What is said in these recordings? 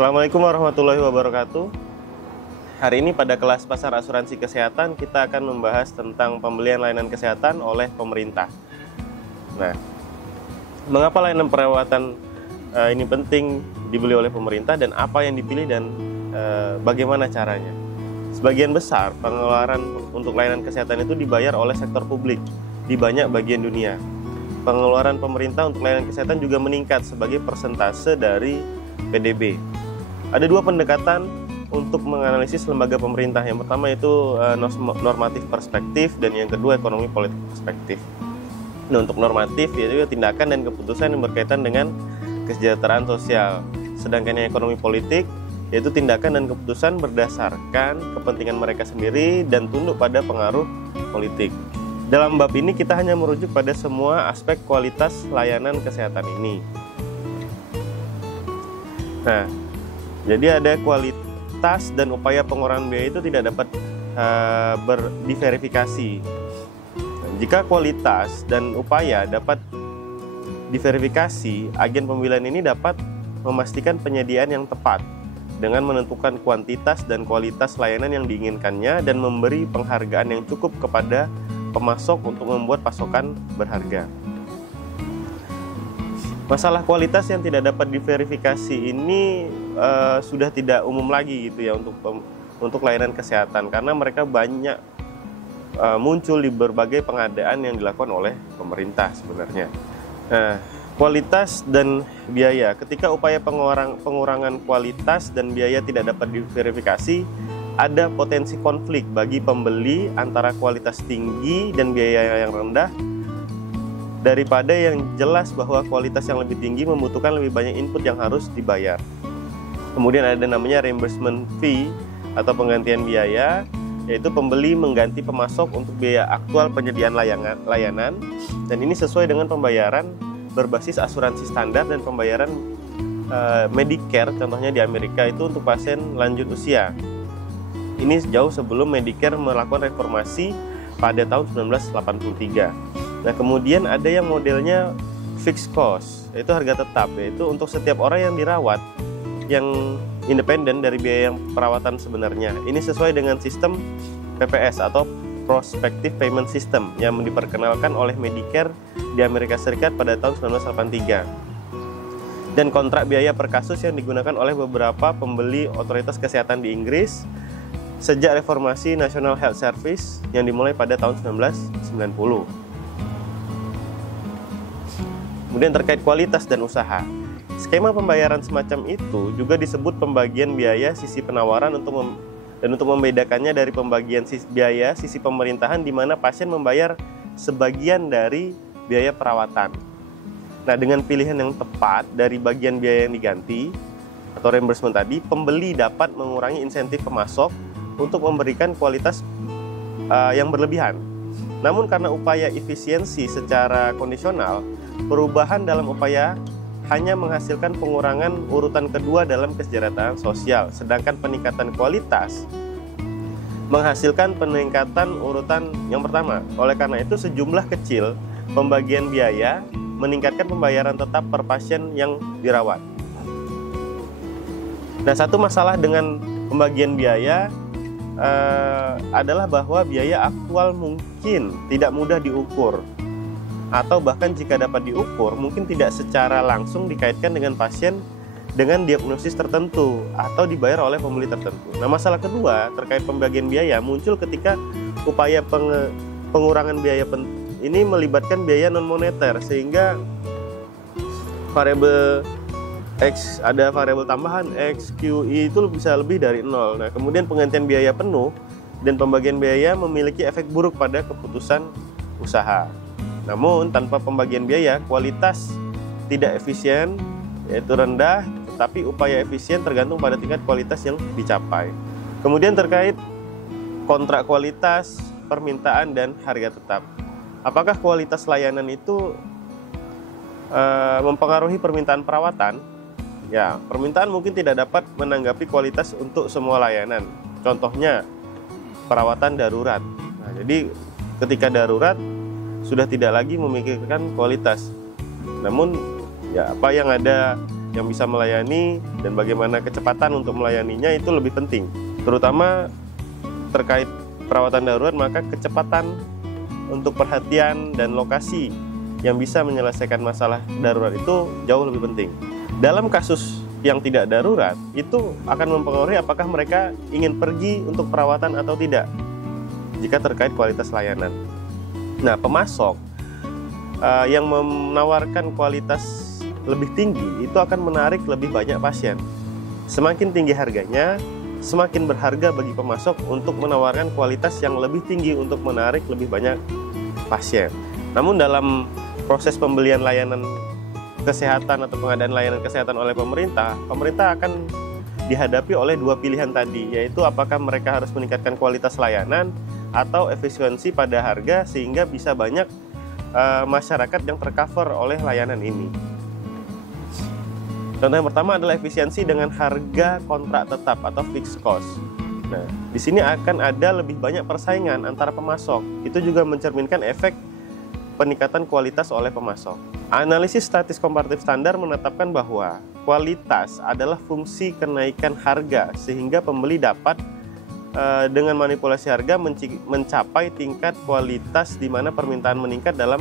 Assalamualaikum warahmatullahi wabarakatuh. Hari ini pada kelas pasar asuransi kesehatan kita akan membahas tentang pembelian layanan kesehatan oleh pemerintah. Nah, mengapa layanan perawatan ini penting dibeli oleh pemerintah dan apa yang dipilih dan bagaimana caranya? Sebagian besar pengeluaran untuk layanan kesehatan itu dibayar oleh sektor publik di banyak bagian dunia. Pengeluaran pemerintah untuk layanan kesehatan juga meningkat sebagai persentase dari PDB. Ada dua pendekatan untuk menganalisis lembaga pemerintah. Yang pertama itu normatif perspektif dan yang kedua ekonomi politik perspektif. Nah, untuk normatif yaitu tindakan dan keputusan yang berkaitan dengan kesejahteraan sosial. Sedangkan yang ekonomi politik yaitu tindakan dan keputusan berdasarkan kepentingan mereka sendiri dan tunduk pada pengaruh politik. Dalam bab ini kita hanya merujuk pada semua aspek kualitas layanan kesehatan ini. Nah, jadi ada kualitas dan upaya pengurangan biaya itu tidak dapat diverifikasi. Jika kualitas dan upaya dapat diverifikasi, agen pemilihan ini dapat memastikan penyediaan yang tepat dengan menentukan kuantitas dan kualitas layanan yang diinginkannya dan memberi penghargaan yang cukup kepada pemasok untuk membuat pasokan berharga. Masalah kualitas yang tidak dapat diverifikasi ini sudah tidak umum lagi gitu ya untuk layanan kesehatan karena mereka banyak muncul di berbagai pengadaan yang dilakukan oleh pemerintah sebenarnya. Nah, kualitas dan biaya. Ketika upaya pengurangan kualitas dan biaya tidak dapat diverifikasi, ada potensi konflik bagi pembeli antara kualitas tinggi dan biaya yang rendah daripada yang jelas bahwa kualitas yang lebih tinggi membutuhkan lebih banyak input yang harus dibayar. Kemudian ada namanya reimbursement fee atau penggantian biaya, yaitu pembeli mengganti pemasok untuk biaya aktual penyediaan layanan dan ini sesuai dengan pembayaran berbasis asuransi standar dan pembayaran Medicare, contohnya di Amerika itu untuk pasien lanjut usia. Ini jauh sebelum Medicare melakukan reformasi pada tahun 1983. Nah, kemudian ada yang modelnya fixed cost, yaitu harga tetap, yaitu untuk setiap orang yang dirawat yang independen dari biaya yang perawatan sebenarnya. Ini sesuai dengan sistem PPS atau Prospective Payment System yang diperkenalkan oleh Medicare di Amerika Serikat pada tahun 1983. Dan kontrak biaya per kasus yang digunakan oleh beberapa pembeli otoritas kesehatan di Inggris sejak reformasi National Health Service yang dimulai pada tahun 1990. Kemudian terkait kualitas dan usaha. Skema pembayaran semacam itu juga disebut pembagian biaya sisi penawaran untuk membedakannya dari pembagian biaya sisi pemerintahan di mana pasien membayar sebagian dari biaya perawatan. Nah, dengan pilihan yang tepat dari bagian biaya yang diganti atau reimbursement tadi, pembeli dapat mengurangi insentif pemasok untuk memberikan kualitas yang berlebihan. Namun karena upaya efisiensi secara kondisional, perubahan dalam upaya hanya menghasilkan pengurangan urutan kedua dalam kesejahteraan sosial, sedangkan peningkatan kualitas menghasilkan peningkatan urutan yang pertama. Oleh karena itu, sejumlah kecil pembagian biaya meningkatkan pembayaran tetap per pasien yang dirawat. Nah, satu masalah dengan pembagian biaya adalah bahwa biaya aktual mungkin tidak mudah diukur, atau bahkan jika dapat diukur mungkin tidak secara langsung dikaitkan dengan pasien dengan diagnosis tertentu atau dibayar oleh pembeli tertentu. Nah, masalah kedua terkait pembagian biaya muncul ketika upaya pengurangan biaya ini melibatkan biaya non moneter sehingga variabel X, ada variabel tambahan X, Q, I itu bisa lebih dari 0. Nah, kemudian penggantian biaya penuh dan pembagian biaya memiliki efek buruk pada keputusan usaha. Namun, tanpa pembagian biaya, kualitas tidak efisien, yaitu rendah, tetapi upaya efisien tergantung pada tingkat kualitas yang dicapai. Kemudian terkait kontrak kualitas, permintaan, dan harga tetap. Apakah kualitas layanan itu mempengaruhi permintaan perawatan? Ya, permintaan mungkin tidak dapat menanggapi kualitas untuk semua layanan. Contohnya, perawatan darurat. Nah, jadi ketika darurat sudah tidak lagi memikirkan kualitas. Namun, ya apa yang ada yang bisa melayani dan bagaimana kecepatan untuk melayaninya itu lebih penting. Terutama terkait perawatan darurat, maka kecepatan untuk perhatian dan lokasi yang bisa menyelesaikan masalah darurat itu jauh lebih penting. Dalam kasus yang tidak darurat, itu akan mempengaruhi apakah mereka ingin pergi untuk perawatan atau tidak, jika terkait kualitas layanan. Nah, pemasok yang menawarkan kualitas lebih tinggi itu akan menarik lebih banyak pasien. Semakin tinggi harganya, semakin berharga bagi pemasok untuk menawarkan kualitas yang lebih tinggi untuk menarik lebih banyak pasien. Namun dalam proses pembelian layanan kesehatan atau pengadaan layanan kesehatan oleh pemerintah akan dihadapi oleh dua pilihan tadi, yaitu apakah mereka harus meningkatkan kualitas layanan atau efisiensi pada harga sehingga bisa banyak masyarakat yang tercover oleh layanan ini. Contoh yang pertama adalah efisiensi dengan harga kontrak tetap atau fixed cost. Nah, di sini akan ada lebih banyak persaingan antara pemasok. Itu juga mencerminkan efek peningkatan kualitas oleh pemasok. Analisis statis komparatif standar menetapkan bahwa kualitas adalah fungsi kenaikan harga sehingga pembeli dapat dengan manipulasi harga mencapai tingkat kualitas di mana permintaan meningkat dalam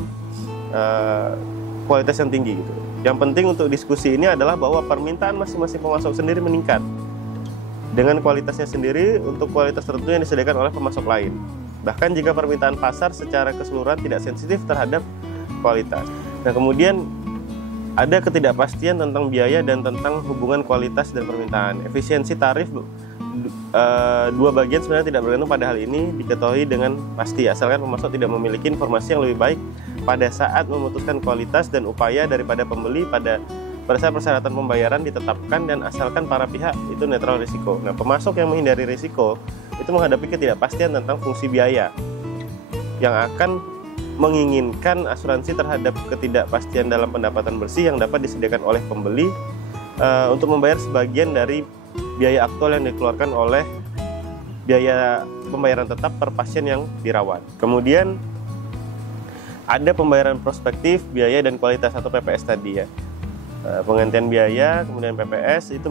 kualitas yang tinggi gitu. Yang penting untuk diskusi ini adalah bahwa permintaan masing-masing pemasok sendiri meningkat dengan kualitasnya sendiri untuk kualitas tertentu yang disediakan oleh pemasok lain. Bahkan jika permintaan pasar secara keseluruhan tidak sensitif terhadap kualitas. Nah, kemudian ada ketidakpastian tentang biaya dan tentang hubungan kualitas dan permintaan. Efisiensi tarif dua bagian sebenarnya tidak bergantung pada hal ini diketahui dengan pasti, asalkan pemasok tidak memiliki informasi yang lebih baik pada saat memutuskan kualitas dan upaya daripada pembeli pada saat persyaratan pembayaran ditetapkan dan asalkan para pihak itu netral risiko. Nah, pemasok yang menghindari risiko itu menghadapi ketidakpastian tentang fungsi biaya yang akan menginginkan asuransi terhadap ketidakpastian dalam pendapatan bersih yang dapat disediakan oleh pembeli untuk membayar sebagian dari biaya aktual yang dikeluarkan oleh biaya pembayaran tetap per pasien yang dirawat. Kemudian ada pembayaran prospektif, biaya dan kualitas atau PPS tadi ya. Penggantian biaya, kemudian PPS itu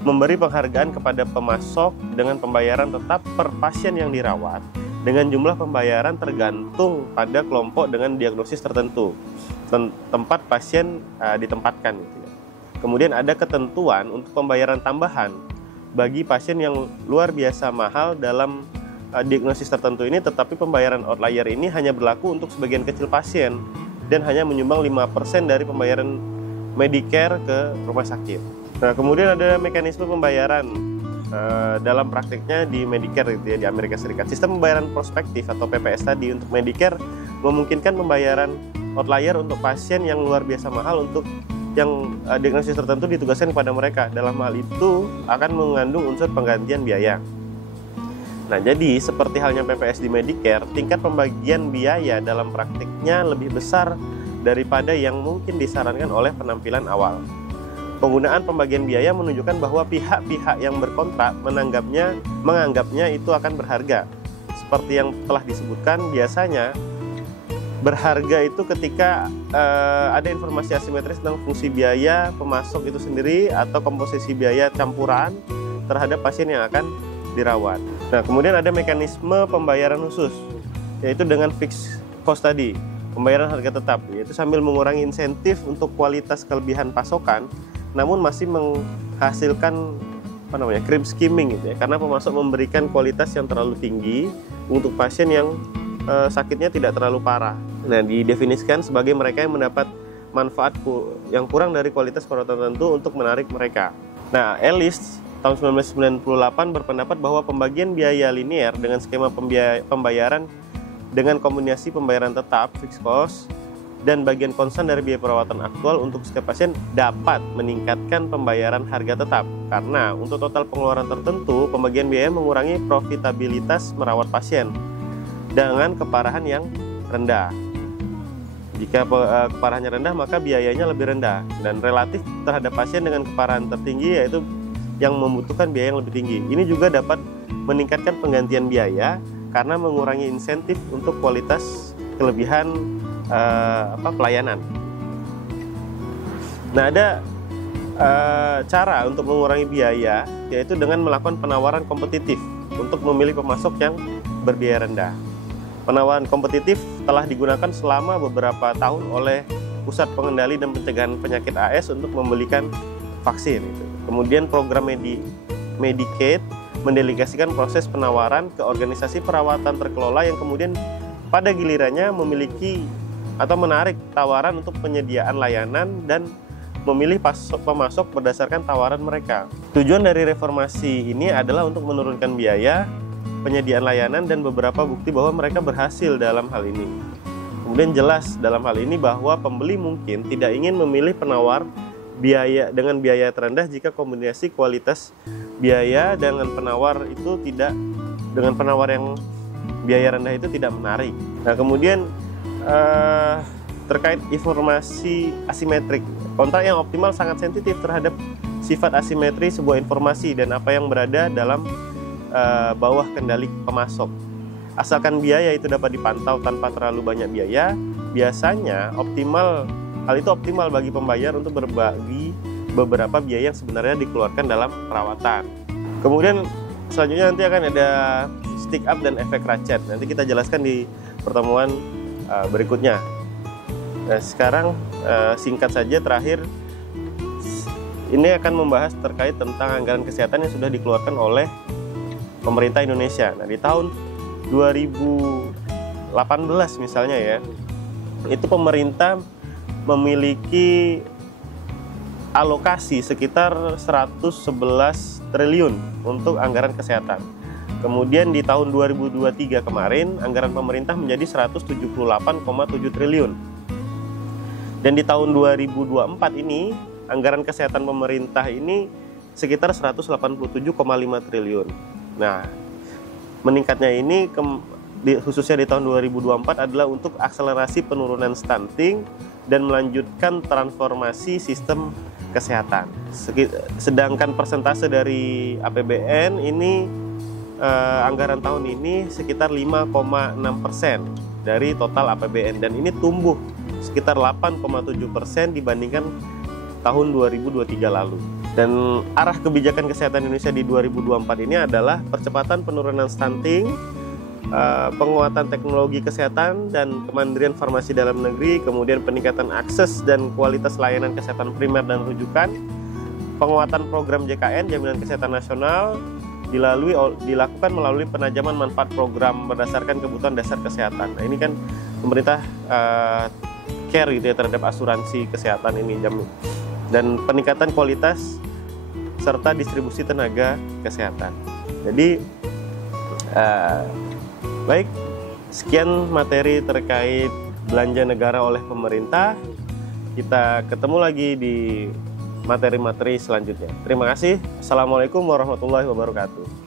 memberi penghargaan kepada pemasok dengan pembayaran tetap per pasien yang dirawat dengan jumlah pembayaran tergantung pada kelompok dengan diagnosis tertentu, tempat pasien ditempatkan gitu ya. Kemudian ada ketentuan untuk pembayaran tambahan bagi pasien yang luar biasa mahal dalam diagnosis tertentu ini, tetapi pembayaran outlier ini hanya berlaku untuk sebagian kecil pasien dan hanya menyumbang 5% dari pembayaran Medicare ke rumah sakit. Nah, kemudian ada mekanisme pembayaran dalam praktiknya di Medicare gitu ya, di Amerika Serikat. Sistem pembayaran prospektif atau PPS tadi untuk Medicare memungkinkan pembayaran outlier untuk pasien yang luar biasa mahal untuk yang diagnosis tertentu ditugaskan kepada mereka. Dalam hal itu akan mengandung unsur penggantian biaya. Nah, jadi seperti halnya PPS di Medicare, tingkat pembagian biaya dalam praktiknya lebih besar daripada yang mungkin disarankan oleh penampilan awal. Penggunaan pembagian biaya menunjukkan bahwa pihak-pihak yang berkontrak menganggapnya itu akan berharga. Seperti yang telah disebutkan, biasanya berharga itu ketika ada informasi asimetris tentang fungsi biaya pemasok itu sendiri atau komposisi biaya campuran terhadap pasien yang akan dirawat. Nah, kemudian ada mekanisme pembayaran khusus, yaitu dengan fixed cost tadi, pembayaran harga tetap, yaitu sambil mengurangi insentif untuk kualitas kelebihan pasokan, namun masih menghasilkan cream skimming gitu ya, karena pemasok memberikan kualitas yang terlalu tinggi untuk pasien yang sakitnya tidak terlalu parah. Nah, didefinisikan sebagai mereka yang mendapat manfaat yang kurang dari kualitas produk tertentu untuk menarik mereka. Nah, Ellis tahun 1998 berpendapat bahwa pembagian biaya linear dengan skema pembayaran dengan kombinasi pembayaran tetap fixed cost dan bagian konstan dari biaya perawatan aktual untuk setiap pasien dapat meningkatkan pembayaran harga tetap, karena untuk total pengeluaran tertentu pembagian biaya mengurangi profitabilitas merawat pasien dengan keparahan yang rendah. Jika keparahannya rendah, maka biayanya lebih rendah, dan relatif terhadap pasien dengan keparahan tertinggi yaitu yang membutuhkan biaya yang lebih tinggi. Ini juga dapat meningkatkan penggantian biaya karena mengurangi insentif untuk kualitas kelebihan pelayanan. Nah, ada cara untuk mengurangi biaya yaitu dengan melakukan penawaran kompetitif untuk memilih pemasok yang berbiaya rendah. Penawaran kompetitif telah digunakan selama beberapa tahun oleh Pusat Pengendali dan Pencegahan Penyakit AS untuk membelikan vaksin. Kemudian program Medicaid mendelegasikan proses penawaran ke organisasi perawatan terkelola yang kemudian pada gilirannya memiliki atau menarik tawaran untuk penyediaan layanan dan memilih pemasok berdasarkan tawaran mereka. Tujuan dari reformasi ini adalah untuk menurunkan biaya, penyediaan layanan, dan beberapa bukti bahwa mereka berhasil dalam hal ini. Kemudian jelas dalam hal ini bahwa pembeli mungkin tidak ingin memilih penawar biaya dengan biaya terendah jika kombinasi kualitas biaya dengan penawar yang biaya rendah itu tidak menarik. Nah, kemudian terkait informasi asimetrik. Kontrak yang optimal sangat sensitif terhadap sifat asimetri sebuah informasi dan apa yang berada dalam bawah kendali pemasok. Asalkan biaya itu dapat dipantau tanpa terlalu banyak biaya, biasanya hal itu optimal bagi pembayar untuk berbagi beberapa biaya yang sebenarnya dikeluarkan dalam perawatan. Kemudian selanjutnya nanti akan ada stick up dan efek Ratchet. Nanti kita jelaskan di pertemuan berikutnya. Nah, sekarang singkat saja terakhir, ini akan membahas terkait tentang anggaran kesehatan yang sudah dikeluarkan oleh pemerintah Indonesia. Nah, di tahun 2018 misalnya ya, itu pemerintah memiliki alokasi sekitar 111 triliun untuk anggaran kesehatan. Kemudian di tahun 2023 kemarin, anggaran pemerintah menjadi 178,7 triliun. Dan di tahun 2024 ini, anggaran kesehatan pemerintah ini sekitar 187,5 triliun. Nah, meningkatnya ini khususnya di tahun 2024 adalah untuk akselerasi penurunan stunting dan melanjutkan transformasi sistem kesehatan. Sedangkan persentase dari APBN ini anggaran tahun ini sekitar 5,6% dari total APBN, dan ini tumbuh sekitar 8,7% dibandingkan tahun 2023 lalu. Dan arah kebijakan kesehatan Indonesia di 2024 ini adalah percepatan penurunan stunting, penguatan teknologi kesehatan dan kemandirian farmasi dalam negeri, kemudian peningkatan akses dan kualitas layanan kesehatan primer dan rujukan, penguatan program JKN Jaminan Kesehatan Nasional dilakukan melalui penajaman manfaat program berdasarkan kebutuhan dasar kesehatan. Nah, ini kan pemerintah care gitu ya terhadap asuransi kesehatan ini, dan peningkatan kualitas serta distribusi tenaga kesehatan. Jadi baik, sekian materi terkait belanja negara oleh pemerintah. Kita ketemu lagi di materi-materi selanjutnya. Terima kasih. Assalamualaikum warahmatullahi wabarakatuh.